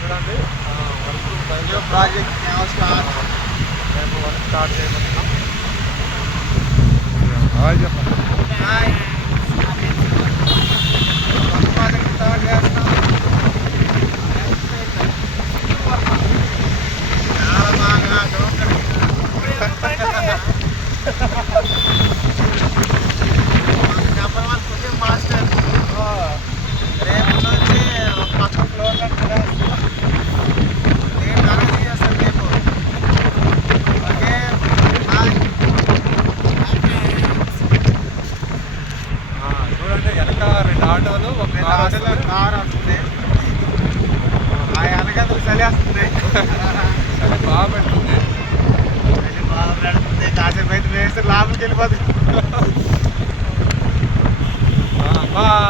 చూడండి work project రేపు work start చేయబోతున్నాం. చెప్పండి. ప్రాజెక్ట్ స్టార్ట్ చేస్తాం. చాలా బాగా నెంబర్ 1 కుకింగ్ మాస్టర్. రేపు నుంచి ఒక పక్క ఫ్లోర్ నేను అరేంజ్ చేస్తాను రేపు. ఓకే చూడండి వెనక 2 ఆటోలు ఒక కార్ వస్తుంది. ఆ వెనకలు చలిస్తుంది. చలి బాగా పెడుతుంది. కాసేపు అయితే వేస్తే లోపలికి వెళ్ళిపోతుంది. బాయ్.